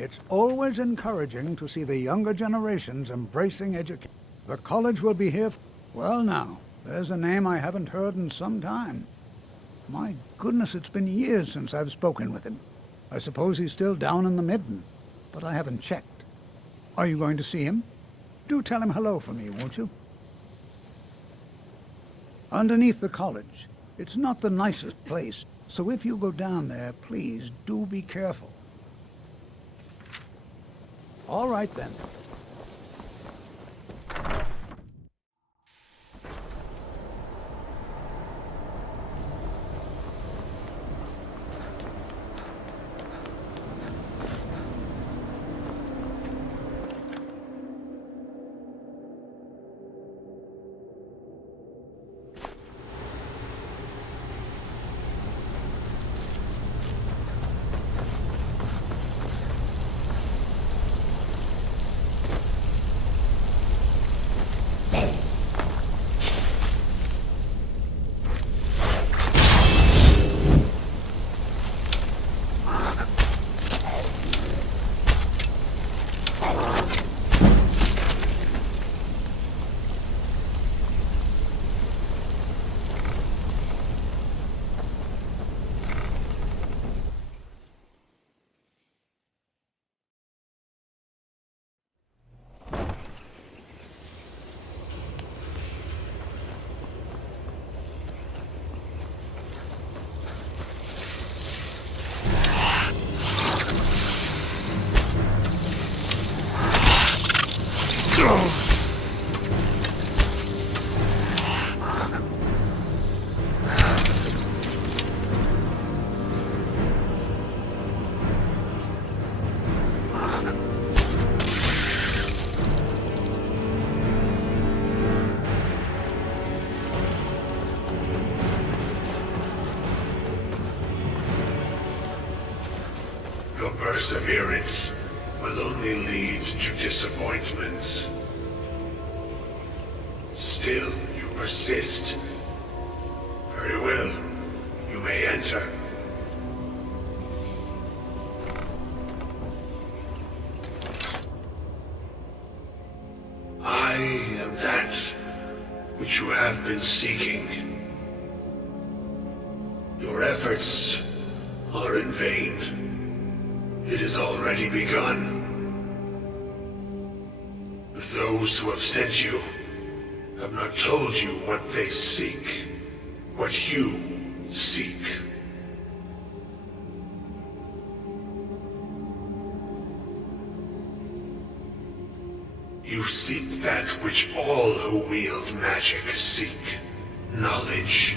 It's always encouraging to see the younger generations embracing education. The college will be here. Well now, there's a name I haven't heard in some time. My goodness, it's been years since I've spoken with him. I suppose he's still down in the Midden, but I haven't checked. Are you going to see him? Do tell him hello for me, won't you? Underneath the college. It's not the nicest place, so if you go down there, please do be careful. All right then. Perseverance will only lead to disappointment. Still, you persist. Very well. You may enter. I am that which you have been seeking. Your efforts are in vain. It has already begun. But those who have sent you have not told you what they seek, what you seek. You seek that which all who wield magic seek, knowledge.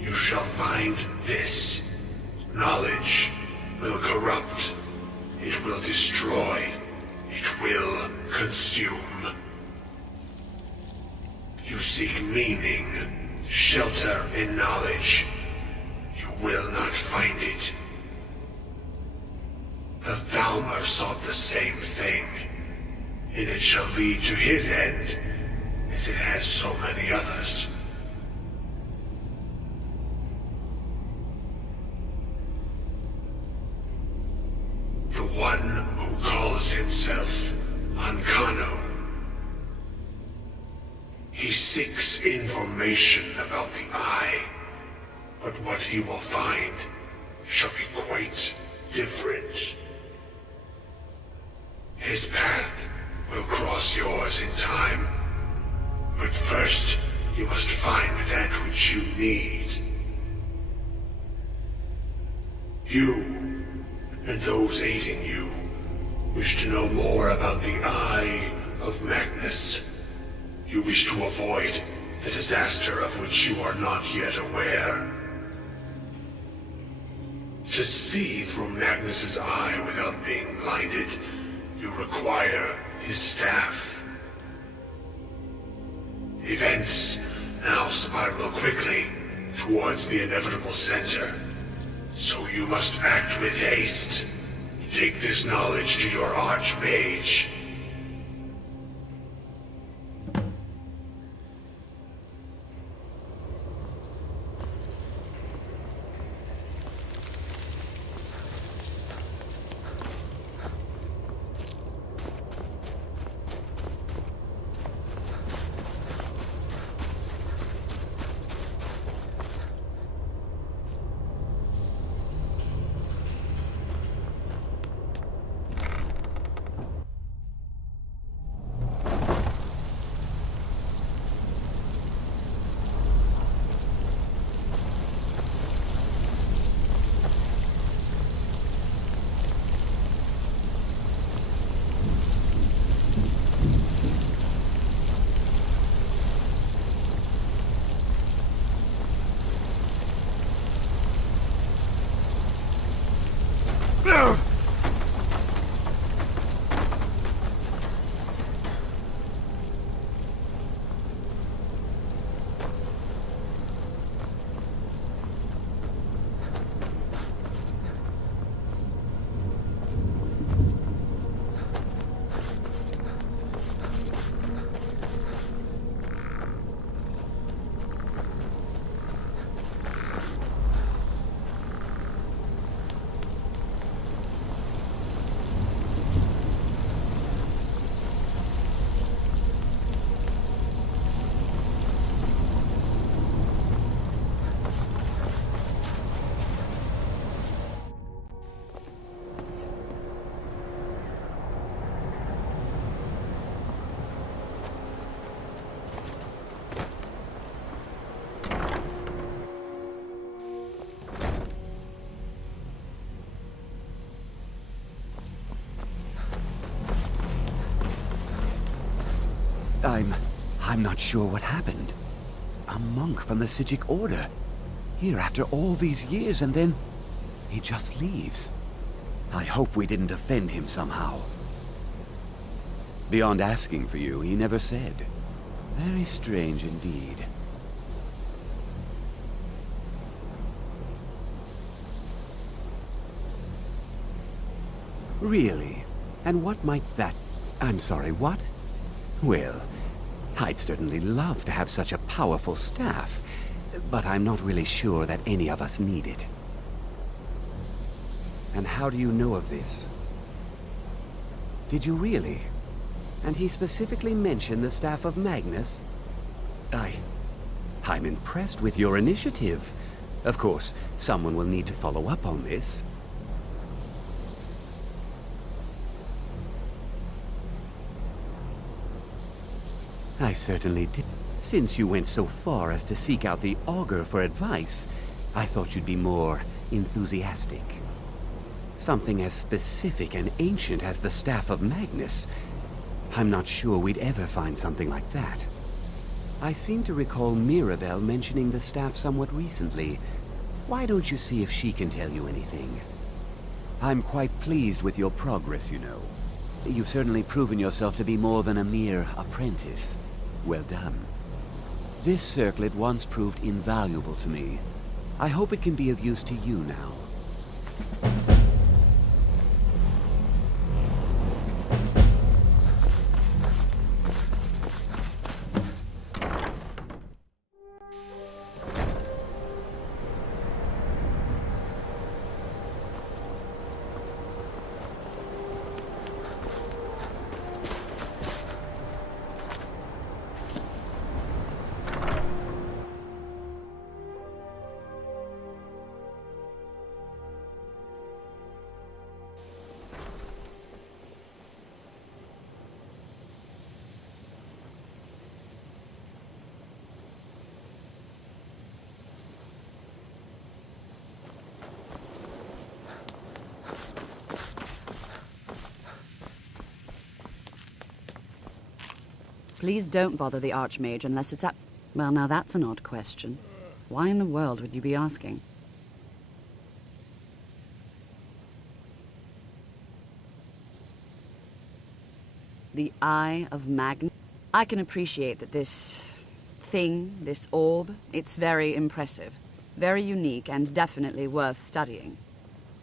You shall find this. Knowledge will corrupt, it will destroy, it will consume. You seek meaning, shelter in knowledge. You will not find it. The Thalmor sought the same thing, and it shall lead to his end, as it has so many others. The one who calls himself Ancano. He seeks information about the Eye, but what he will find shall be quite different. His path will cross yours in time, but first you must find that which you need. You and those aiding you wish to know more about the Eye of Magnus. You wish to avoid the disaster of which you are not yet aware. To see through Magnus's eye without being blinded, you require his staff. Events now spiral quickly towards the inevitable center, so you must act with haste. Take this knowledge to your Archmage. I'm not sure what happened. A monk from the Sijic Order. Here after all these years, and then he just leaves. I hope we didn't offend him somehow. Beyond asking for you, he never said. Very strange indeed. Really? And what might that... I'm sorry, what? Well, I'd certainly love to have such a powerful staff, but I'm not really sure that any of us need it. And how do you know of this? Did you really? And he specifically mentioned the staff of Magnus? I'm impressed with your initiative. Of course, someone will need to follow up on this. I certainly did. Since you went so far as to seek out the Augur for advice, I thought you'd be more enthusiastic. Something as specific and ancient as the Staff of Magnus. I'm not sure we'd ever find something like that. I seem to recall Mirabelle mentioning the staff somewhat recently. Why don't you see if she can tell you anything? I'm quite pleased with your progress, you know. You've certainly proven yourself to be more than a mere apprentice. Well done. This circlet once proved invaluable to me. I hope it can be of use to you now. Please don't bother the Archmage unless it's up. Well, now that's an odd question. Why in the world would you be asking? The Eye of Magnus. I can appreciate that this thing, this orb, it's very impressive, very unique, and definitely worth studying.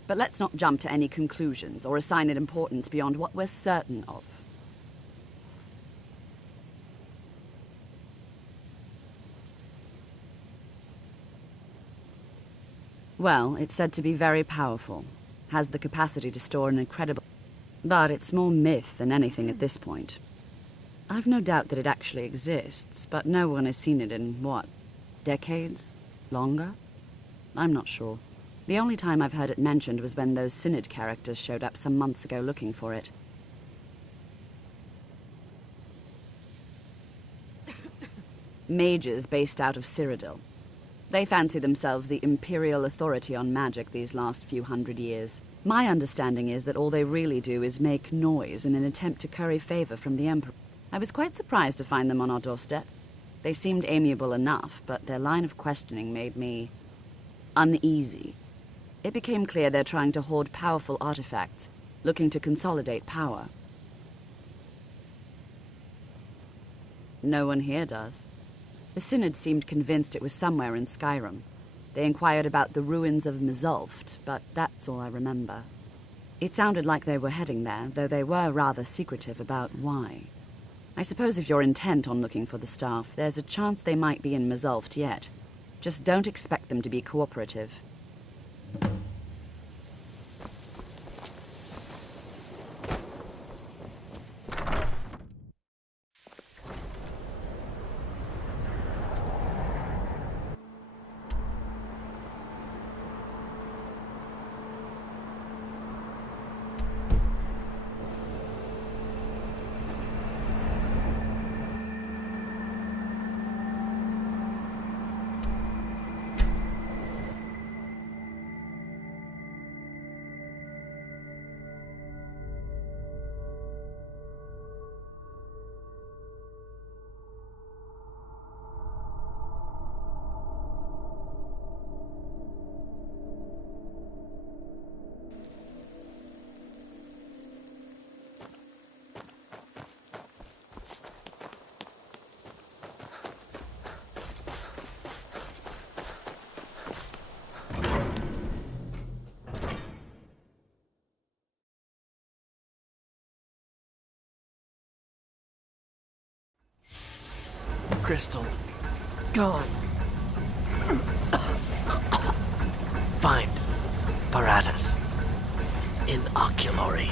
But let's not jump to any conclusions or assign it importance beyond what we're certain of. Well, it's said to be very powerful, has the capacity to store an incredible... But it's more myth than anything at this point. I've no doubt that it actually exists, but no one has seen it in, what, decades? Longer? I'm not sure. The only time I've heard it mentioned was when those Synod characters showed up some months ago looking for it. Mages based out of Cyrodiil. They fancy themselves the imperial authority on magic these last few hundred years. My understanding is that all they really do is make noise in an attempt to curry favor from the Emperor. I was quite surprised to find them on our doorstep. They seemed amiable enough, but their line of questioning made me uneasy. It became clear they're trying to hoard powerful artifacts, looking to consolidate power. No one here does. The Synod seemed convinced it was somewhere in Skyrim. They inquired about the ruins of Mzulft, but that's all I remember. It sounded like they were heading there, though they were rather secretive about why. I suppose if you're intent on looking for the staff, there's a chance they might be in Mzulft yet. Just don't expect them to be cooperative. crystal. Gone. Find Paratus. Inoculary.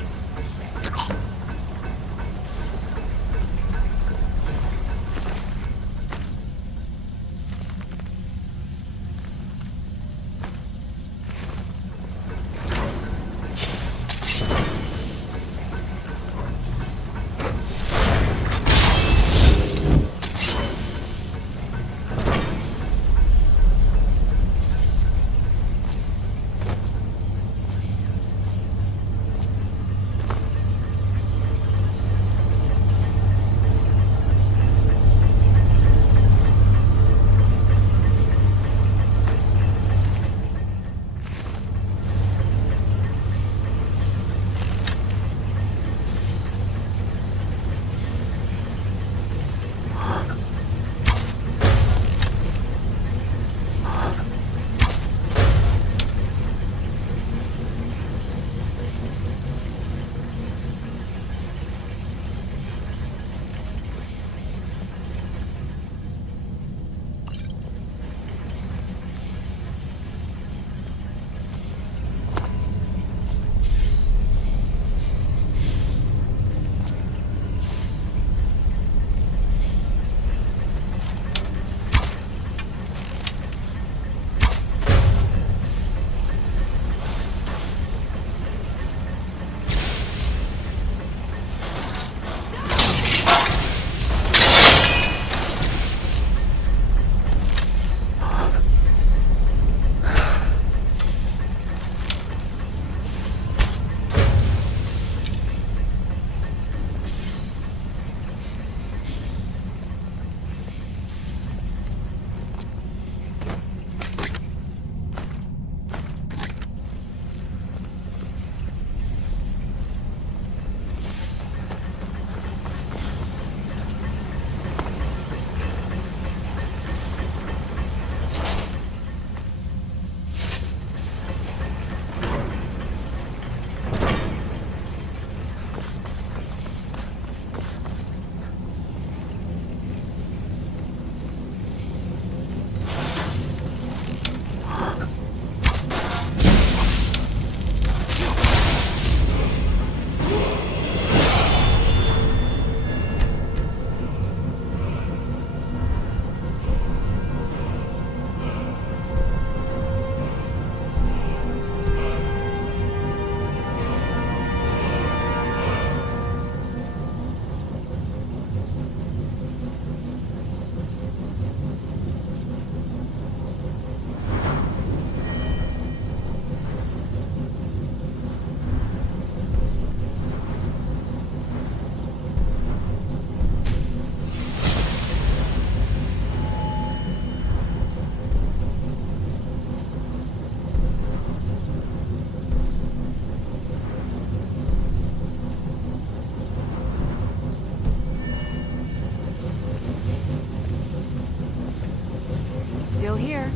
Still here.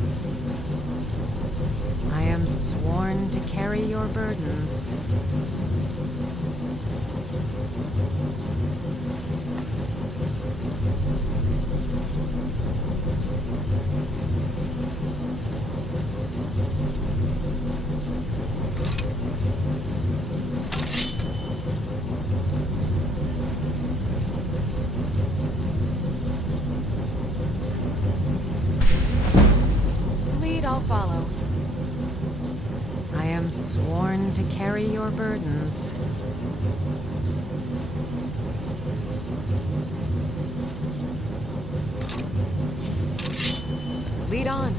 I am sworn to carry your burdens. Lead, I'll follow. I am sworn to carry your burdens. Lead on.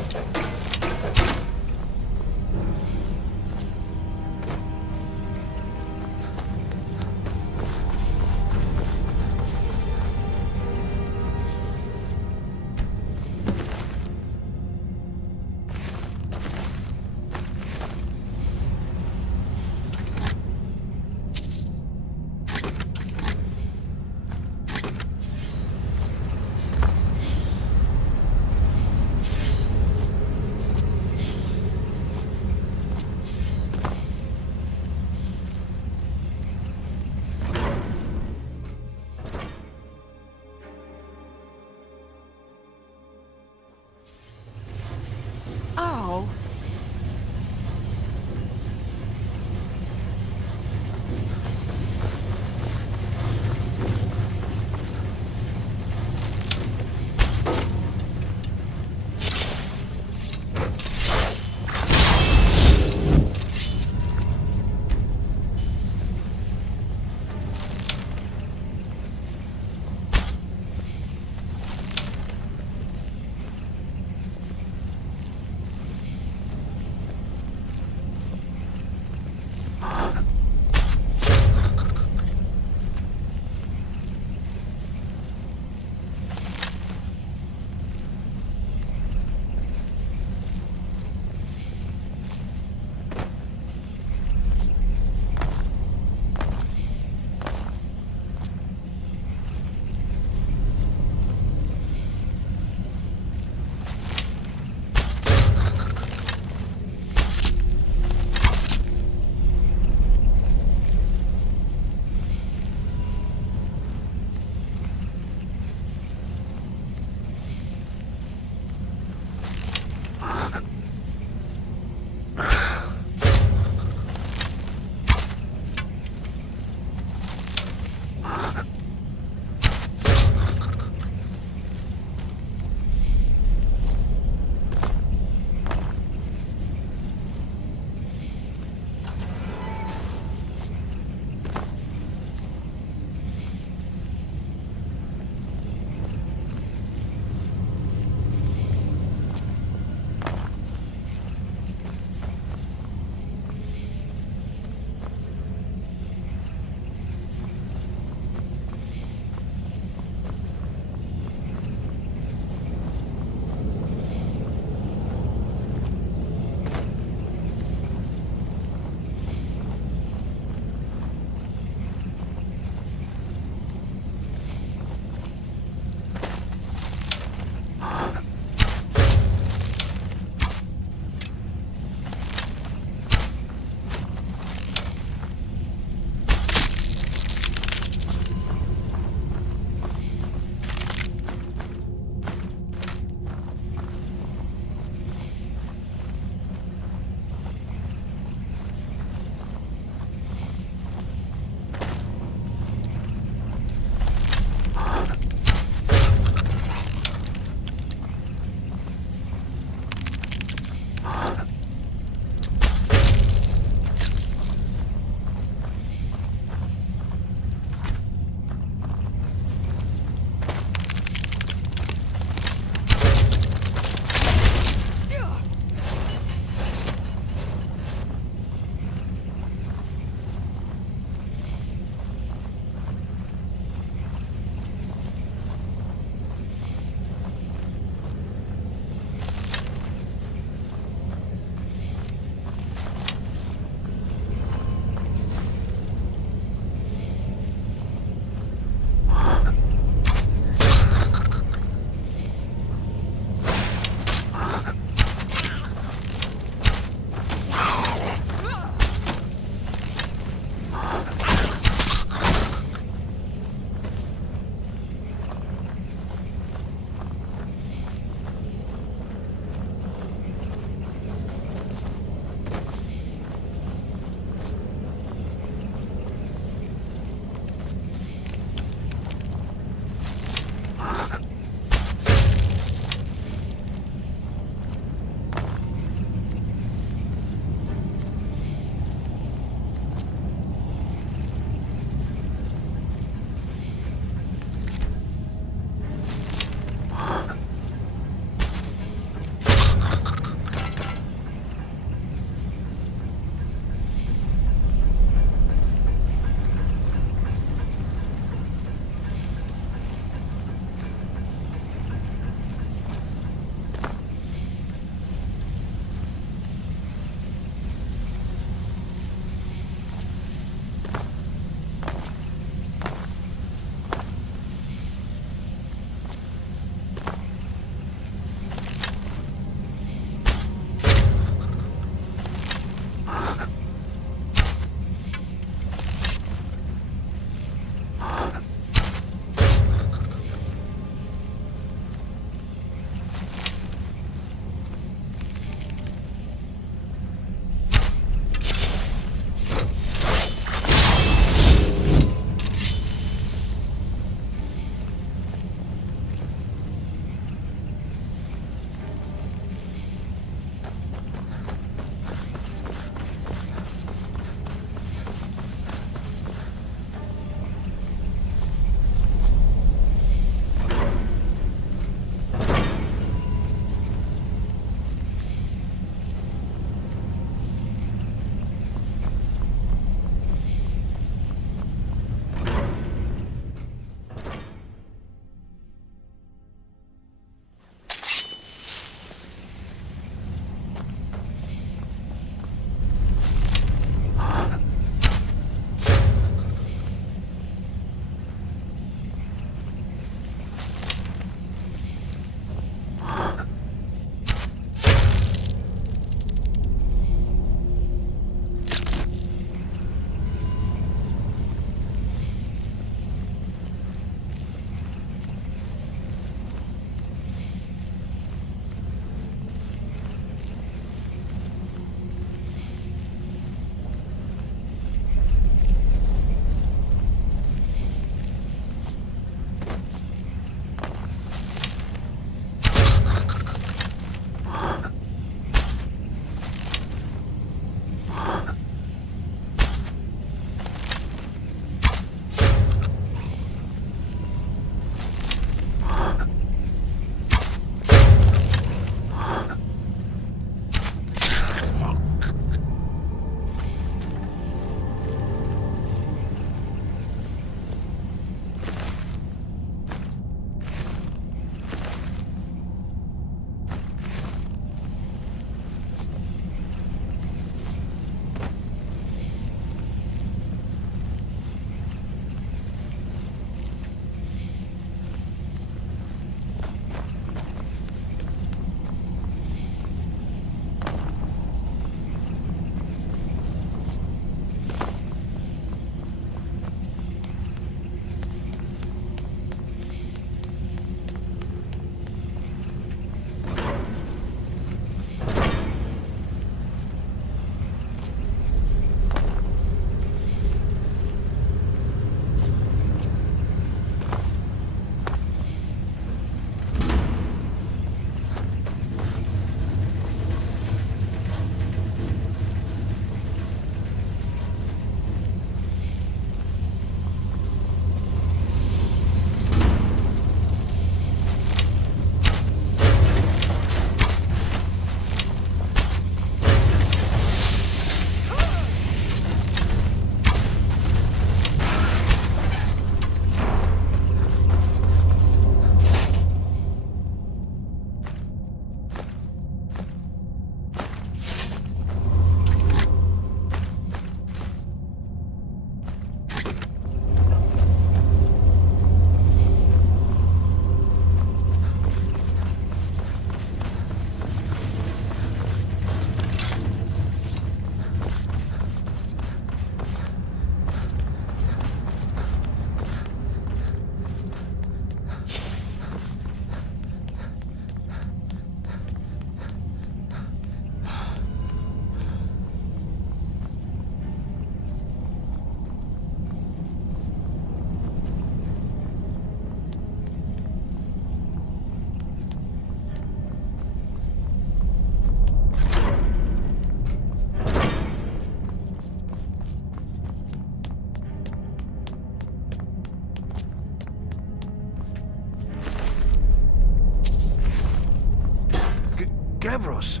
Gavros,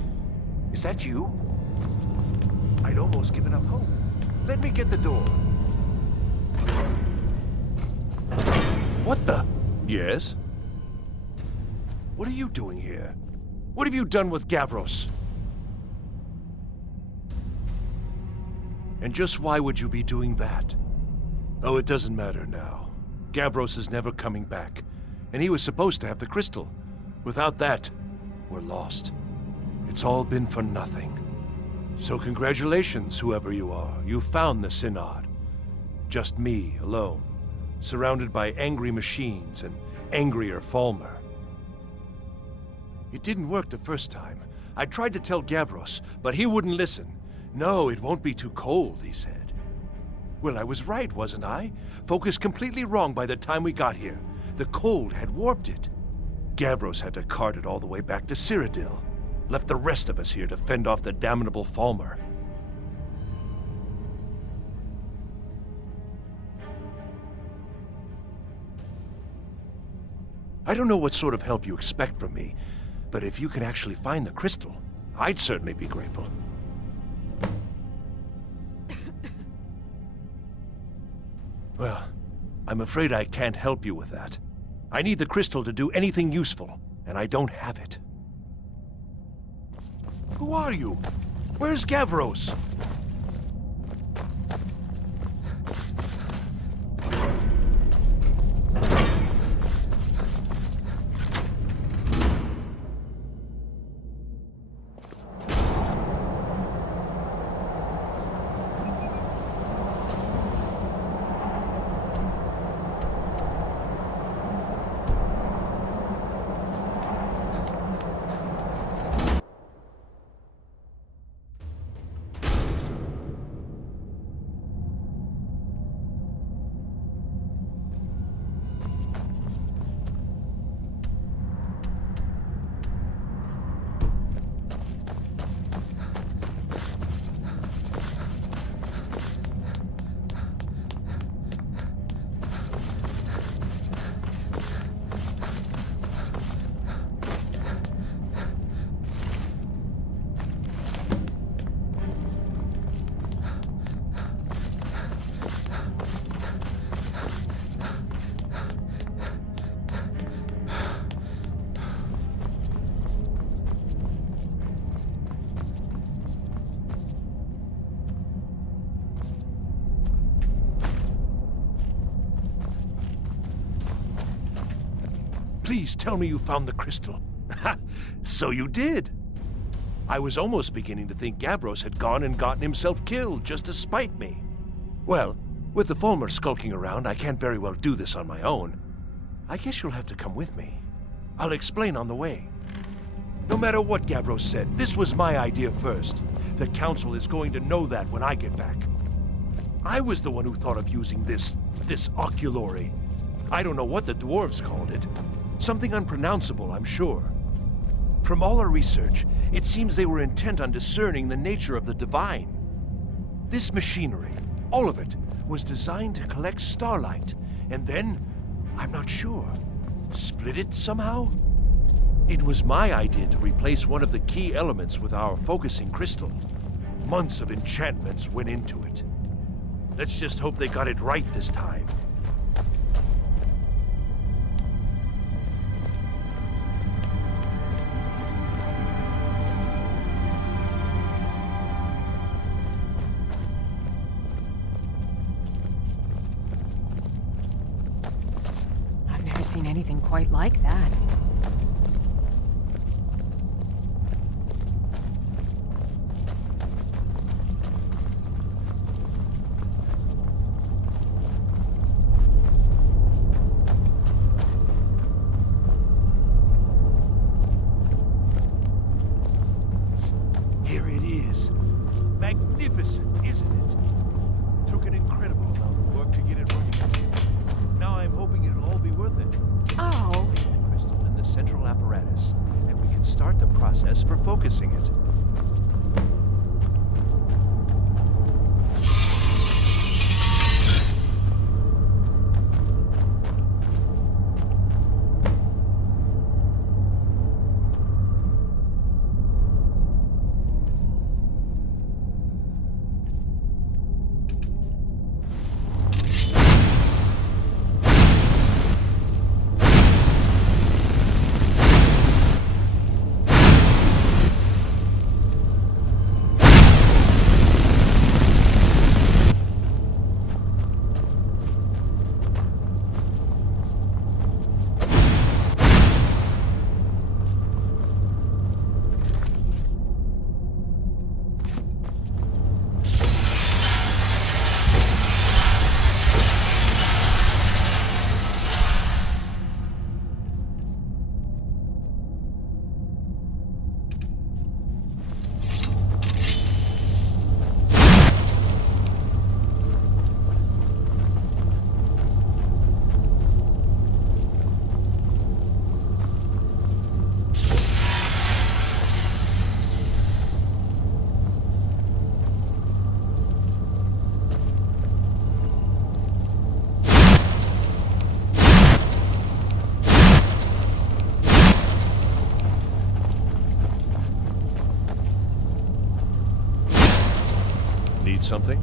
is that you? I'd almost given up hope. Let me get the door. What the? Yes? What are you doing here? What have you done with Gavros? And just why would you be doing that? Oh, it doesn't matter now. Gavros is never coming back. And he was supposed to have the crystal. Without that, we're lost. It's all been for nothing. So congratulations, whoever you are. You found the Synod. Just me, alone. Surrounded by angry machines and angrier Falmer. It didn't work the first time. I tried to tell Gavros, but he wouldn't listen. No, it won't be too cold, he said. Well, I was right, wasn't I? Focused completely wrong by the time we got here. The cold had warped it. Gavros had to cart it all the way back to Cyrodiil. Left the rest of us here to fend off the damnable Falmer. I don't know what sort of help you expect from me, but if you can actually find the crystal, I'd certainly be grateful. Well, I'm afraid I can't help you with that. I need the crystal to do anything useful, and I don't have it. Who are you? Where's Gavros? Please tell me you found the crystal. So you did. I was almost beginning to think Gavros had gone and gotten himself killed just to spite me. Well, with the Falmer skulking around, I can't very well do this on my own. I guess you'll have to come with me. I'll explain on the way. No matter what Gavros said, this was my idea first. The Council is going to know that when I get back. I was the one who thought of using this oculory. I don't know what the dwarves called it. Something unpronounceable, I'm sure. From all our research, it seems they were intent on discerning the nature of the divine. This machinery, all of it, was designed to collect starlight, and then, I'm not sure, split it somehow? It was my idea to replace one of the key elements with our focusing crystal. Months of enchantments went into it. Let's just hope they got it right this time. Seen anything quite like that. Here it is. Magnificent, isn't it? Took an incredible amount of work to get it running. Now I'm hoping it'll all be worth it. Oh. Place the crystal in the central apparatus, and we can start the process for focusing it. Need something?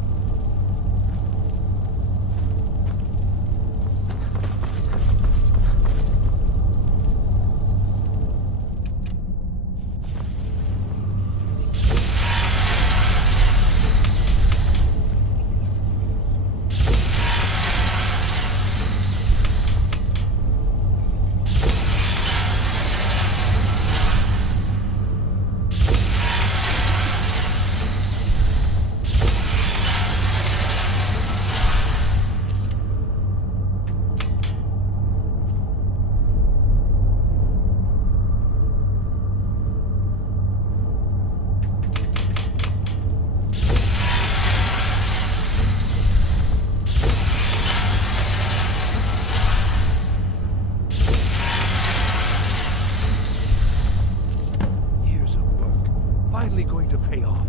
Going to pay off.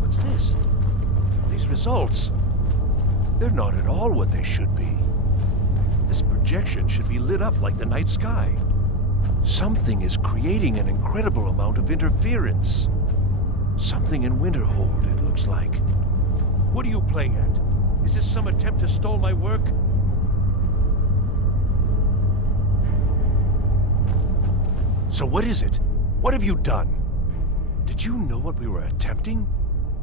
What's this? These results, they're not at all what they should be. This projection should be lit up like the night sky. Something is creating an incredible amount of interference. Something in Winterhold, it looks like. What are you playing at? Is this some attempt to stall my work? So what is it? What have you done? Did you know what we were attempting?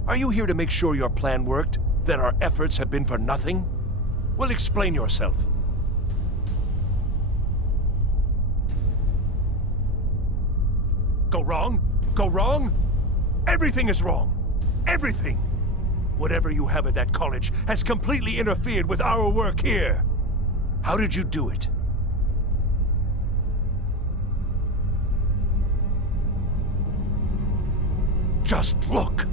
Are you here to make sure your plan worked? That our efforts have been for nothing? Well, explain yourself. Go wrong? Go wrong? Everything is wrong. Everything. Whatever you have at that college has completely interfered with our work here. How did you do it? Just look!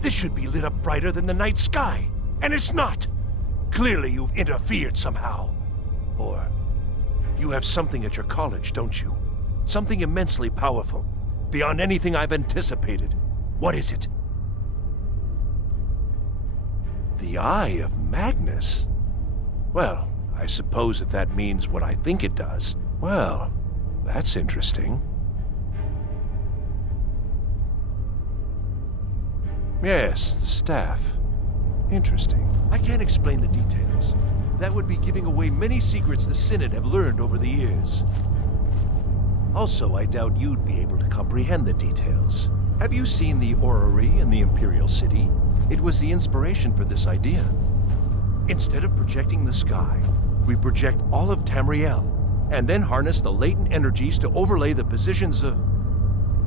This should be lit up brighter than the night sky, and it's not! Clearly you've interfered somehow. Or you have something at your college, don't you? Something immensely powerful, beyond anything I've anticipated. What is it? The Eye of Magnus? Well, I suppose if that means what I think it does, well, that's interesting. Yes, the staff. Interesting. I can't explain the details. That would be giving away many secrets the Synod have learned over the years. Also, I doubt you'd be able to comprehend the details. Have you seen the orrery in the Imperial City? It was the inspiration for this idea. Instead of projecting the sky, we project all of Tamriel, and then harness the latent energies to overlay the positions of...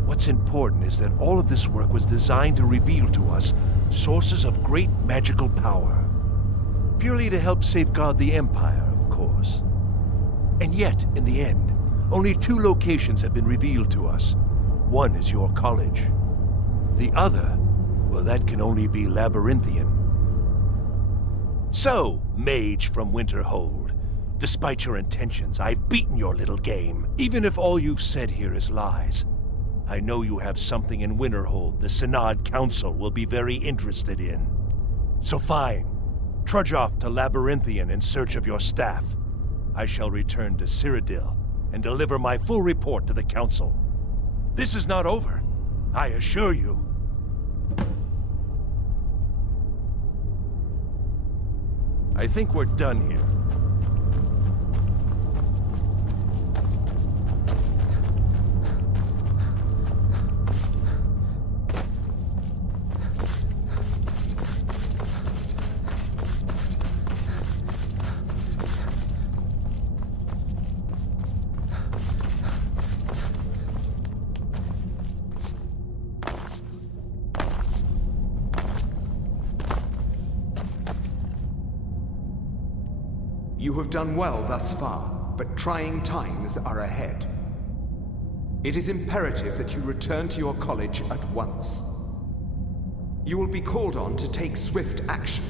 What's important is that all of this work was designed to reveal to us sources of great magical power. Purely to help safeguard the Empire, of course. And yet, in the end, only 2 locations have been revealed to us. One is your college. The other, well, that can only be Labyrinthian. So, mage from Winterhold, despite your intentions, I've beaten your little game, even if all you've said here is lies. I know you have something in Winterhold the Synod Council will be very interested in. So fine. Trudge off to Labyrinthian in search of your staff. I shall return to Cyrodiil and deliver my full report to the Council. This is not over, I assure you. I think we're done here. You have done well thus far, but trying times are ahead. It is imperative that you return to your college at once. You will be called on to take swift action,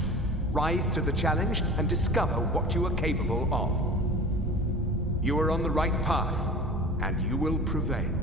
rise to the challenge, and discover what you are capable of. You are on the right path, and you will prevail.